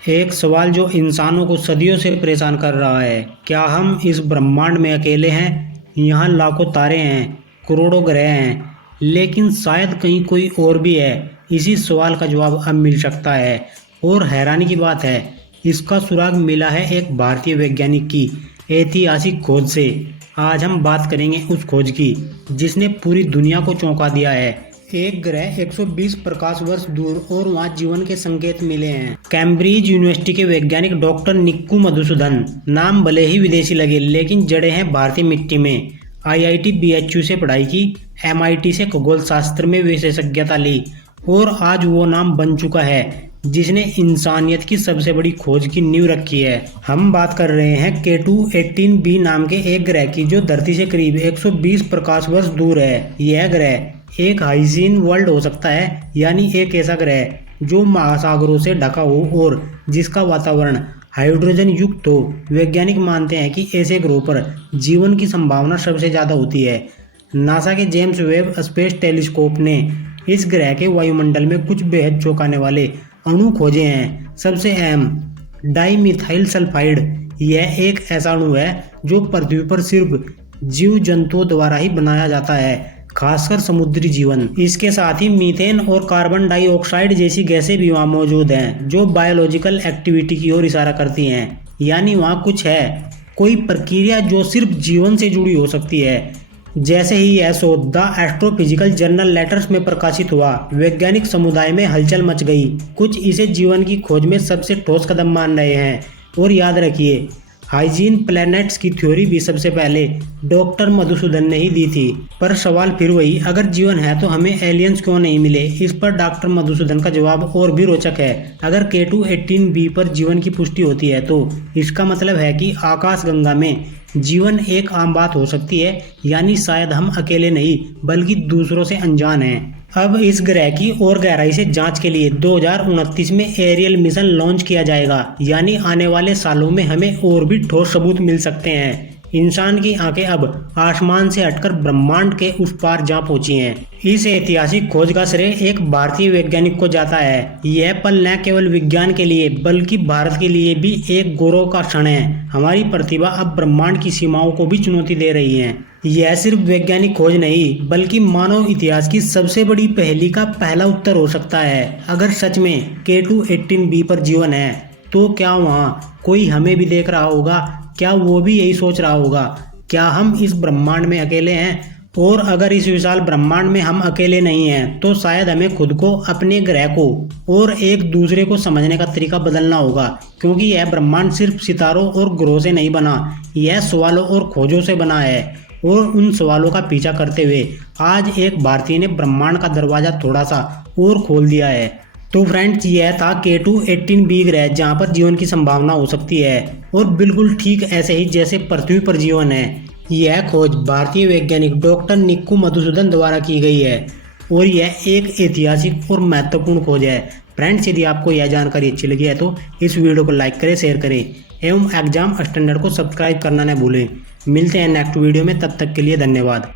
एक सवाल जो इंसानों को सदियों से परेशान कर रहा है, क्या हम इस ब्रह्मांड में अकेले हैं? यहाँ लाखों तारे हैं, करोड़ों ग्रह हैं, लेकिन शायद कहीं कोई और भी है। इसी सवाल का जवाब अब मिल सकता है और हैरानी की बात है, इसका सुराग मिला है एक भारतीय वैज्ञानिक की ऐतिहासिक खोज से। आज हम बात करेंगे उस खोज की जिसने पूरी दुनिया को चौंका दिया है। एक ग्रह 120 प्रकाश वर्ष दूर और वहाँ जीवन के संकेत मिले हैं। कैम्ब्रिज यूनिवर्सिटी के वैज्ञानिक डॉक्टर निक्कू मधुसूदन, नाम भले ही विदेशी लगे लेकिन जड़े हैं भारतीय मिट्टी में। आईआईटी बीएचयू से पढ़ाई की, एमआईटी से खगोल शास्त्र में विशेषज्ञता ली और आज वो नाम बन चुका है जिसने इंसानियत की सबसे बड़ी खोज की नींव रखी है। हम बात कर रहे हैं K2-18b नाम के एक ग्रह की जो धरती से करीब 120 प्रकाश वर्ष दूर है। यह ग्रह एक हाइजीन वर्ल्ड हो सकता है, यानी एक ऐसा ग्रह जो महासागरों से ढका हो और जिसका वातावरण हाइड्रोजन युक्त हो। वैज्ञानिक मानते हैं कि ऐसे ग्रहों पर जीवन की संभावना सबसे ज़्यादा होती है। नासा के जेम्स वेब स्पेस टेलीस्कोप ने इस ग्रह के वायुमंडल में कुछ बेहद चौंकाने वाले अणु खोजे हैं। सबसे अहम डाइमिथाइल सल्फाइड। यह एक ऐसा अणु है जो पृथ्वी पर सिर्फ जीव जंतुओं द्वारा ही बनाया जाता है, खासकर समुद्री जीवन। इसके साथ ही मीथेन और कार्बन डाइऑक्साइड जैसी गैसें भी वहाँ मौजूद हैं जो बायोलॉजिकल एक्टिविटी की ओर इशारा करती हैं। यानी वहाँ कुछ है, कोई प्रक्रिया जो सिर्फ जीवन से जुड़ी हो सकती है। जैसे ही यह शोध द एस्ट्रोफिजिकल जर्नल लेटर्स में प्रकाशित हुआ, वैज्ञानिक समुदाय में हलचल मच गई। कुछ इसे जीवन की खोज में सबसे ठोस कदम मान रहे हैं। और याद रखिए, हाइजीन प्लैनेट्स की थ्योरी भी सबसे पहले डॉक्टर मधुसूदन ने ही दी थी। पर सवाल फिर वही, अगर जीवन है तो हमें एलियंस क्यों नहीं मिले? इस पर डॉक्टर मधुसूदन का जवाब और भी रोचक है। अगर K2-18b पर जीवन की पुष्टि होती है तो इसका मतलब है कि आकाशगंगा में जीवन एक आम बात हो सकती है, यानी शायद हम अकेले नहीं बल्कि दूसरों से अनजान हैं। अब इस ग्रह की और गहराई से जांच के लिए 2029 में एरियल मिशन लॉन्च किया जाएगा, यानी आने वाले सालों में हमें और भी ठोस सबूत मिल सकते हैं। इंसान की आंखें अब आसमान से हटकर ब्रह्मांड के उस पार जा पहुंची हैं। इस ऐतिहासिक खोज का श्रेय एक भारतीय वैज्ञानिक को जाता है। यह पल न केवल विज्ञान के लिए बल्कि भारत के लिए भी एक गौरव का क्षण है। हमारी प्रतिभा अब ब्रह्मांड की सीमाओं को भी चुनौती दे रही है। यह सिर्फ वैज्ञानिक खोज नहीं बल्कि मानव इतिहास की सबसे बड़ी पहेली का पहला उत्तर हो सकता है। अगर सच में K2-18b पर जीवन है तो क्या वहाँ कोई हमें भी देख रहा होगा? क्या वो भी यही सोच रहा होगा? क्या हम इस ब्रह्मांड में अकेले हैं? और अगर इस विशाल ब्रह्मांड में हम अकेले नहीं हैं तो शायद हमें खुद को, अपने ग्रह को और एक दूसरे को समझने का तरीका बदलना होगा, क्योंकि यह ब्रह्मांड सिर्फ सितारों और ग्रहों से नहीं बना, यह सवालों और खोजों से बना है। और उन सवालों का पीछा करते हुए आज एक भारतीय ने ब्रह्मांड का दरवाजा थोड़ा सा और खोल दिया है। तो फ्रेंड्स, यह था K2-18b ग्रह जहाँ पर जीवन की संभावना हो सकती है, और बिल्कुल ठीक ऐसे ही जैसे पृथ्वी पर जीवन है। यह खोज भारतीय वैज्ञानिक डॉक्टर निक्कू मधुसूदन द्वारा की गई है और यह एक ऐतिहासिक और महत्वपूर्ण खोज है। फ्रेंड्स, यदि आपको यह जानकारी अच्छी लगी है तो इस वीडियो को लाइक करें, शेयर करें एवं एग्जाम स्टैंडर्ड को सब्सक्राइब करना न भूलें। मिलते हैं नेक्स्ट वीडियो में, तब तक के लिए धन्यवाद।